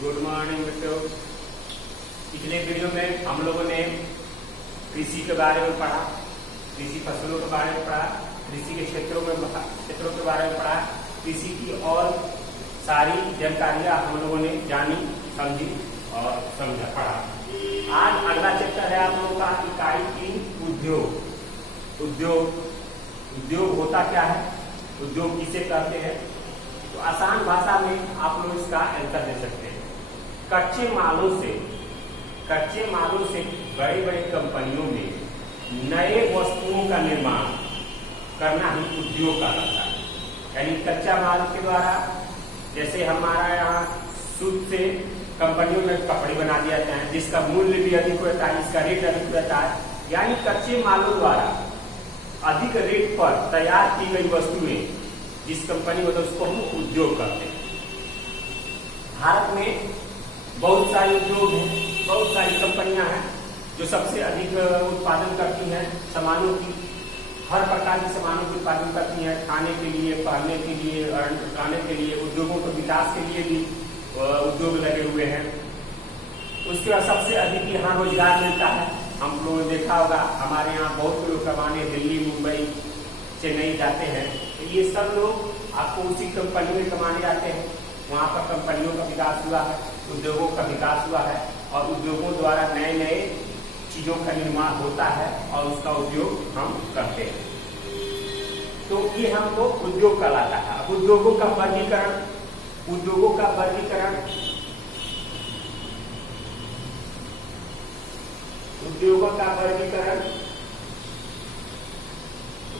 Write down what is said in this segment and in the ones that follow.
Good morning बच्चों। पिछले video में हम लोगों ने कृषि के बारे में पढ़ा, कृषि फसलों के बारे में पढ़ा, कृषि के क्षेत्रों के बारे में पढ़ा, कृषि की और सारी जानकारियां हम लोगों ने जानी, समझी और समझा, पढ़ा। आज अगला चैप्टर है आप लोगों का इकाई 3 उद्योग। उद्योग होता क्या है, उद्योग किसे कहते हैं, तो आसान भाषा में आप लोग इसका आंसर दे सकते हैं। कच्चे मालों से बड़ी बड़ी कंपनियों में नए वस्तुओं का निर्माण करना ही उद्योग कहलाता है। यानी कच्चा माल के द्वारा, जैसे हमारा यहाँ सूत से कंपनियों में कपड़े बना दिया जाता है जिसका मूल्य भी अधिक होता है, इसका रेट अधिक होता है। यानी कच्चे मालों द्वारा अधिक रेट पर तैयार की गई वस्तुएं जिस कंपनी में, तो उसको हम उद्योग कहते हैं। भारत में बहुत सारे उद्योग हैं, बहुत सारी कंपनियां हैं जो सबसे अधिक उत्पादन करती हैं सामानों की, हर प्रकार के सामानों की उत्पादन करती हैं। खाने के लिए, पहनने के लिए, खाने के लिए, उद्योगों के विकास के लिए भी उद्योग लगे हुए हैं। उसके बाद सबसे अधिक यहाँ रोजगार मिलता है। हम लोगों ने देखा होगा, हमारे यहाँ बहुत लोग कमाने दिल्ली, मुंबई, चेन्नई जाते हैं, तो ये सब लोग आपको उसी कंपनी में कमाने जाते हैं। वहाँ पर कंपनियों का विकास हुआ है, उद्योगों का विकास हुआ है और उद्योगों द्वारा नए नए चीजों का निर्माण होता है और उसका उपयोग हम करते हैं। तो ये हमको उद्योग कहलाता है। अब उद्योगों का वर्गीकरण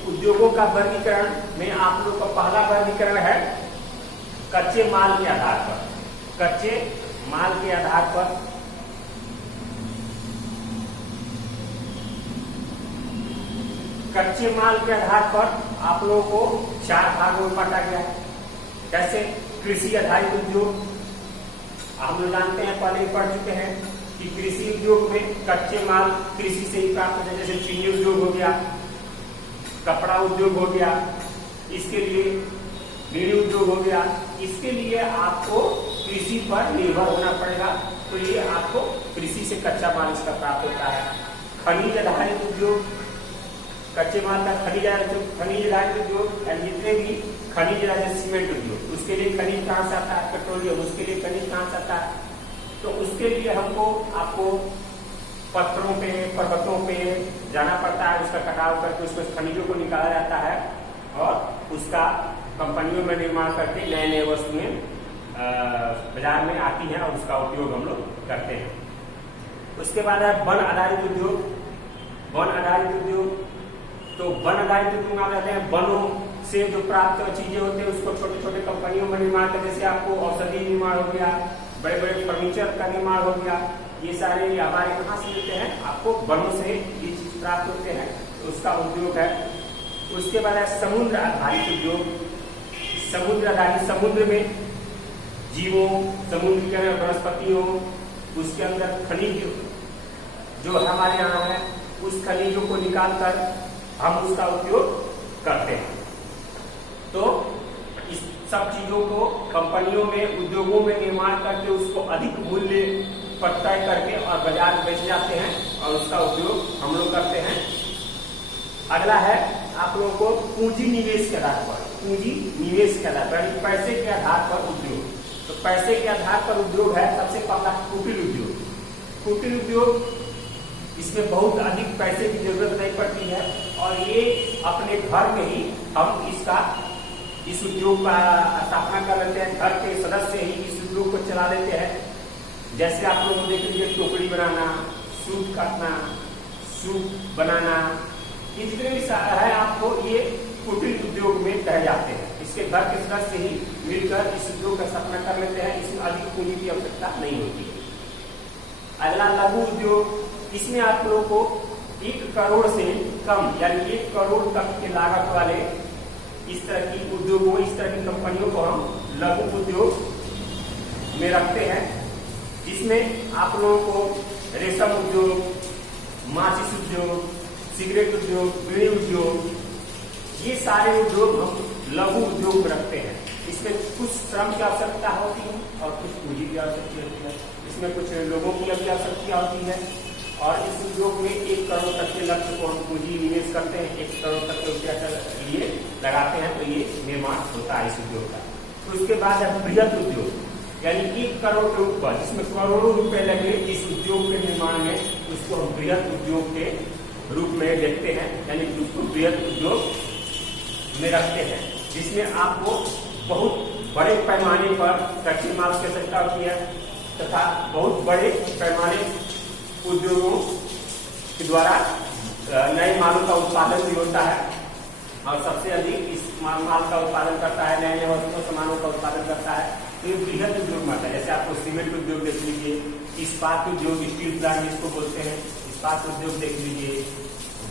उद्योगों का वर्गीकरण में आप लोग का पहला वर्गीकरण है कच्चे माल के आधार पर। कच्चे माल के आधार पर आप लोगों को 4 भागों में बांटा गया है। कैसे? कृषि आधारित उद्योग, हम लोग जानते हैं, पहले ही पढ़ चुके हैं कि कृषि उद्योग में कच्चे माल कृषि से ही प्राप्त होते हैं। जैसे चीनी उद्योग हो गया, कपड़ा उद्योग हो गया, इसके लिए बीड़ी उद्योग हो गया। इसके लिए आपको कृषि पर निर्भर होना पड़ेगा, तो ये आपको कृषि से कच्चा माल इसका प्राप्त होता है। खनिज आधारित उद्योग, कच्चे माल का खनिज आधारित उद्योग, जितने भी खनिज आधारित सीमेंट उद्योग, उसके लिए खनिज कहाँ से आता है, पेट्रोलियम, उसके लिए खनिज कहाँ से आता है, तो उसके लिए आपको पत्थरों पे, पर्वतों पे जाना पड़ता है, उसका कटाव करके उसमें खनिजों को निकाला जाता है और उसका कंपनियों में निर्माण करके नए नए वस्तुएं बाजार में आती हैं और उसका उपयोग हम लोग करते हैं। उसके बाद है वन आधारित उद्योग। तो वन आधारित उद्योग में आप कहते हैं वनों से जो प्राप्त चीजें होती है उसको छोटे छोटे कंपनियों में निर्माण करते हैं। जैसे आपको औषधि निर्माण हो गया, बड़े बड़े फर्नीचर का निर्माण हो गया, ये सारे हमारे कहाँ से मिलते हैं, आपको वनों से ये चीज प्राप्त होते हैं, तो उसका उद्योग है। उसके बाद है समुद्र आधारित उद्योग। समुद्र में जीवों, समुद्र के अंदर वनस्पतियों, उसके अंदर खनिज जो हमारे यहाँ है, उस खनिजों को निकालकर हम उसका उपयोग करते हैं। तो इस सब चीजों को कंपनियों में, उद्योगों में निर्माण करके उसको अधिक मूल्य पर तय करके और बाजार में बेच जाते हैं और उसका उपयोग हम लोग करते हैं। अगला है आप लोगों को पूंजी निवेश के आधार पर, पैसे के आधार पर उद्योग। तो पैसे के आधार पर उद्योग है सबसे पहला कुटीर उद्योग। इसमें बहुत अधिक पैसे की जरूरत नहीं पड़ती है और ये अपने घर में ही हम इस उद्योग का स्थापना कर लेते हैं। घर के सदस्य ही इस उद्योग को चला लेते हैं। जैसे आप लोग देख लीजिए, टोकरी बनाना, सूत काटना, सूप बनाना, ये जितने भी है आपको ये कुटीर उद्योग में कहे जाते हैं। इसके घर के सदस्य ही मिलकर इस उद्योग का स्थापना कर लेते हैं, इसमें अधिक पूंजी की आवश्यकता नहीं होती है। अगला लघु उद्योग। इसमें आप लोगों को 1 करोड़ से कम, यानी 1 करोड़ तक के लागत वाले इस तरह की उद्योगों, इस तरह की कंपनियों को हम लघु उद्योग में रखते हैं। जिसमें आप लोगों को रेशम उद्योग, माचिस उद्योग, सिगरेट उद्योग, बीड़ी उद्योग, ये सारे उद्योग हम लघु उद्योग में रखते हैं। इस इसमें कुछ श्रम की आवश्यकता होती है और कुछ पूंजी की आवश्यकता होती है। इसमें कुछ लोगों की भी आवश्यकता होती है और इस उद्योग में 1 करोड़ तक के लक्ष्य को हम पूंजी निवेश करते हैं, 1 करोड़ तक के रुपया के लिए लगाते हैं, तो ये निर्माण होता है इस उद्योग का। तो उसके बाद है बृहद उद्योग, यानी 1 करोड़ के ऊपर जिसमें करोड़ों रुपए लगे इस उद्योग के निर्माण में, उसको हम बृहद उद्योग के रूप में देखते हैं, यानी उसको बृहद उद्योग में रखते हैं, जिसमें आपको बहुत बड़े पैमाने पर कच्चे माल की आवश्यकता होती है तथा बहुत बड़े पैमाने उद्योगों के द्वारा नए मालों का उत्पादन भी होता है और सबसे अधिक इस माल का उत्पादन करता है, नए नए वस्तुओं सामानों का उत्पादन करता है। तो ये बृहद उद्योग में आता है। जैसे आपको सीमेंट उद्योग देख लीजिए, इस्पात उद्योग, स्टील प्लांट जिसको बोलते हैं, इस्पात उद्योग देख लीजिए,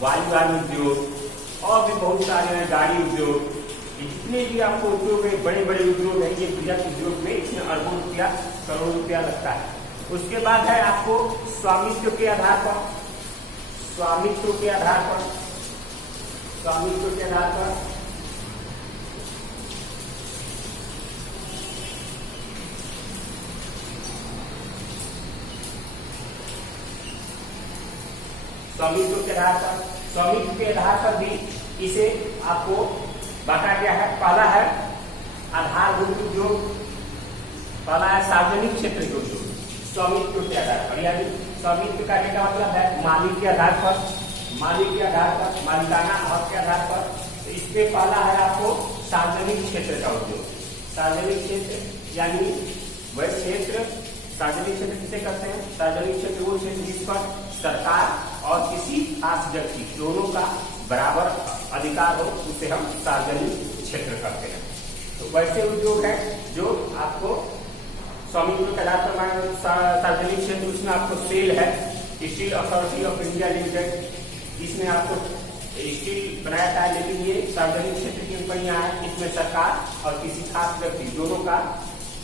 वायुयान उद्योग और भी बहुत सारे हैं, गाड़ी उद्योग, जितने भी आपको उद्योग है, बड़े बड़े उद्योग है, ये बृहद उद्योग में इसमें अरबों रुपया, करोड़ों रुपया लगता है। उसके बाद है आपको स्वामित्व के आधार पर, स्वामित्व के आधार पर, स्वामित्व के आधार पर स्वामित्व के आधार पर, स्वामित्व के आधार पर भी इसे आपको बांटा गया है। पहला है आधारभूत उद्योग, पहला है सार्वजनिक क्षेत्र के उद्योग स्वामित्व के आधार पर, यानी स्वामित्व का क्या मतलब है, मालिक के आधार पर, मालिक के आधार पर, मालिकाना हक के आधार पर। तो इसमें पहला है आपको सार्वजनिक क्षेत्र का उद्योग। सार्वजनिक क्षेत्र यानी वह क्षेत्र, सार्वजनिक क्षेत्र किसे कहते हैं, सार्वजनिक क्षेत्र वो क्षेत्र जिस पर सरकार और किसी खास व्यक्ति दोनों का बराबर अधिकार हो, उसे हम सार्वजनिक क्षेत्र कहते हैं। तो वैसे उद्योग है जो आपको स्वामित्व के आधार पर सार्वजनिक क्षेत्र, उसमें आपको सेल है, steel authority of India limited, इसमें आपको स्टील बनाया जाता है, लेकिन ये सार्वजनिक क्षेत्र की कंपनियां हैं, इसमें सरकार और किसी खास व्यक्ति दोनों का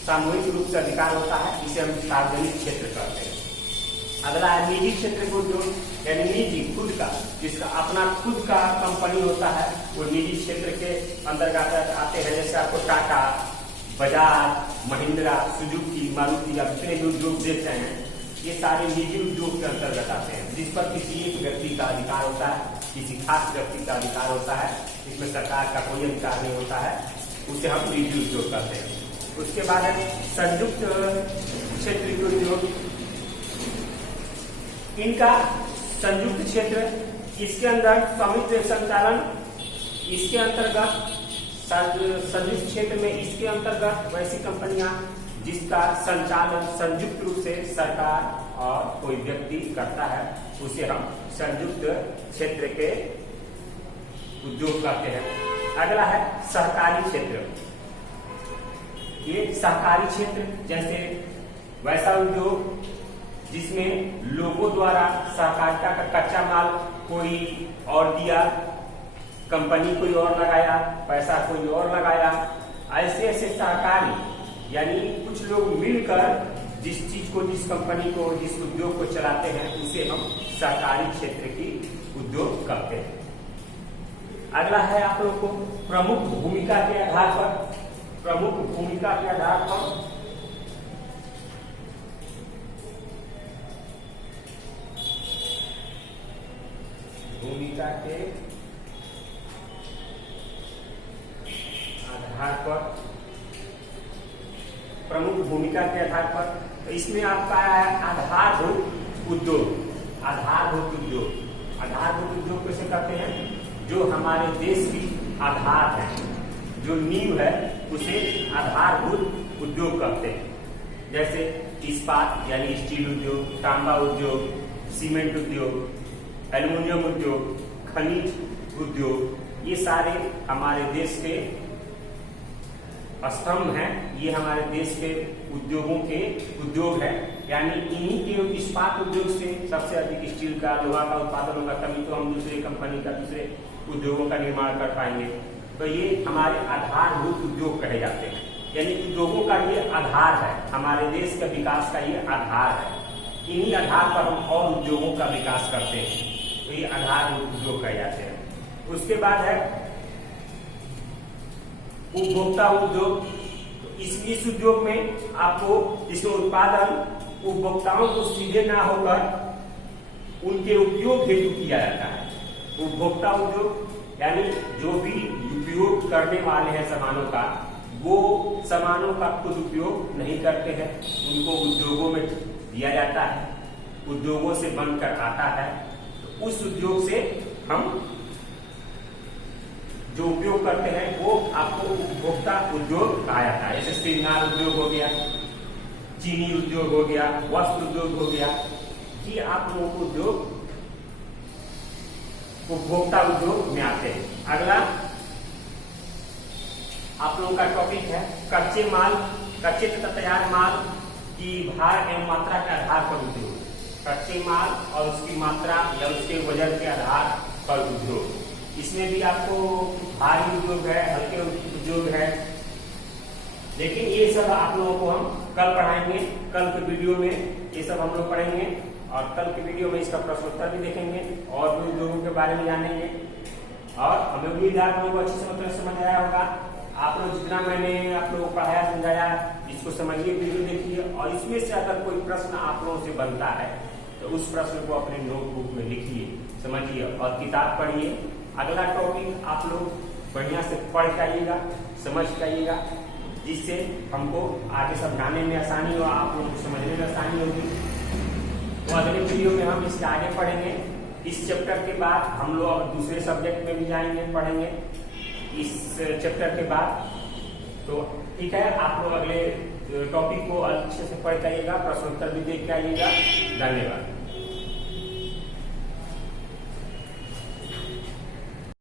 सामूहिक रूप से अधिकार होता है, इसे हम सार्वजनिक क्षेत्र कहते हैं। अगला है निजी क्षेत्र को उद्योग, यानी निजी खुद का, जिसका अपना खुद का कंपनी होता है, वो निजी क्षेत्र के अंतर्गत आते हैं। जैसे आपको टाटा, बजाज, महिंद्रा, सुजुकी, मारुति, आप जितने भी उद्योग देखते हैं, ये सारे निजी उद्योग के अंतर्गत आते हैं, जिस पर किसी एक व्यक्ति का अधिकार होता है, किसी खास व्यक्ति का अधिकार होता है, इसमें सरकार का कोई अधिकार नहीं होता है, उसे हम निजी उद्योग कहते हैं। उसके बाद है संयुक्त क्षेत्र के उद्योग, इनका संयुक्त क्षेत्र, इसके अंदर स्वामित्व संचालन, इसके अंतर्गत संयुक्त क्षेत्र में इसके अंतर्गत वैसी कंपनियां जिसका संचालन संयुक्त रूप से सरकार और कोई व्यक्ति करता है, उसे हम संयुक्त क्षेत्र के उद्योग कहते हैं। अगला है सहकारी क्षेत्र। ये सहकारी क्षेत्र जैसे वैसा उद्योग जिसमें लोगों द्वारा सहकारिता का कच्चा माल कोई और दिया, कंपनी कोई और लगाया, पैसा कोई और लगाया, ऐसे ऐसे सहकारी, यानी कुछ लोग मिलकर जिस चीज को, जिस कंपनी को, जिस उद्योग को चलाते हैं, उसे हम सहकारी क्षेत्र की उद्योग कहते हैं। अगला है आप लोग को प्रमुख भूमिका के आधार पर, प्रमुख भूमिका के आधार पर भूमिका के आधार पर, प्रमुख भूमिका के आधार पर, तो इसमें आपका है आधारभूत उद्योग। आधारभूत उद्योग, आधारभूत उद्योग कैसे कहते हैं, जो हमारे देश की आधार है, जो नींव है, उसे आधारभूत उद्योग कहते हैं। जैसे इस्पात यानी स्टील उद्योग, तांबा उद्योग, सीमेंट उद्योग, एल्युमिनियम उद्योग, खनिज उद्योग, ये सारे हमारे देश के स्तंभ हैं, ये हमारे देश के उद्योगों के उद्योग है। यानी इन्हीं के इस्पात उद्योग से सबसे अधिक स्टील का, लोहा का उत्पादन होगा, तभी तो हम दूसरे कंपनी का, दूसरे उद्योगों का निर्माण कर पाएंगे। तो ये हमारे आधारभूत उद्योग कहे जाते हैं, यानी उद्योगों का ये आधार है, हमारे देश के विकास का ये आधार है। इन्हीं आधार पर हम और उद्योगों का विकास करते हैं, तो ये आधारभूत उद्योग कहे जाते हैं। उसके बाद है उपभोक्ता उद्योग, इस उद्योग में आपको इसमें उत्पादन उपभोक्ताओं को सीधे ना होकर उनके उपयोग हेतु किया जाता है। उपभोक्ता उद्योग यानी जो भी उपयोग करने वाले हैं सामानों का, वो सामानों का खुद उपयोग नहीं करते हैं, उनको उद्योगों में दिया जाता है, उद्योगों से बनकर आता है। तो उस उद्योग से हम जो उपयोग करते हैं वो आपको उपभोक्ता उद्योग कहा जाता है। जैसे श्रृंगार उद्योग हो गया, चीनी उद्योग हो गया, वस्त्र उद्योग हो गया, ये आप लोगों को उद्योग उपभोक्ता उद्योग में आते हैं। अगला आप लोगों का टॉपिक है कच्चे तथा तैयार माल की भार एवं मात्रा के आधार पर उद्योग। कच्चे माल और उसकी मात्रा या उसके वजन के आधार पर उद्योग। इसमें भी आपको भारी उद्योग है, हल्के उद्योग है, लेकिन ये सब आप लोगों को हम कल पढ़ाएंगे। कल के वीडियो में ये सब हम लोग पढ़ेंगे और कल के वीडियो में इसका प्रश्नोत्तर भी देखेंगे और भी उद्योगों के बारे में जानेंगे। और हमें उम्मीद है आप लोगों को अच्छी से मतलब समझ आया होगा। आप लोग जितना मैंने आप लोगों को पढ़ाया समझाया, इसको समझिए, वीडियो देखिए और इसमें से अगर कोई प्रश्न आप लोगों से बनता है तो उस प्रश्न को अपने नोटबुक में लिखिए, समझिए और किताब पढ़िए। अगला टॉपिक आप लोग बढ़िया से पढ़ के आइएगा, समझ के आइएगा, जिससे हमको आगे समझाने में आसानी हो, आप लोगों को समझने में आसानी होगी। तो अगले वीडियो में हम इसके आगे पढ़ेंगे। इस चैप्टर के बाद हम लोग अब दूसरे सब्जेक्ट में भी जाएंगे, पढ़ेंगे इस चैप्टर के बाद। तो ठीक है, आप लोग अगले टॉपिक को अच्छे से पढ़ के आइएगा, प्रश्नोत्तर भी देख के आइएगा। धन्यवाद।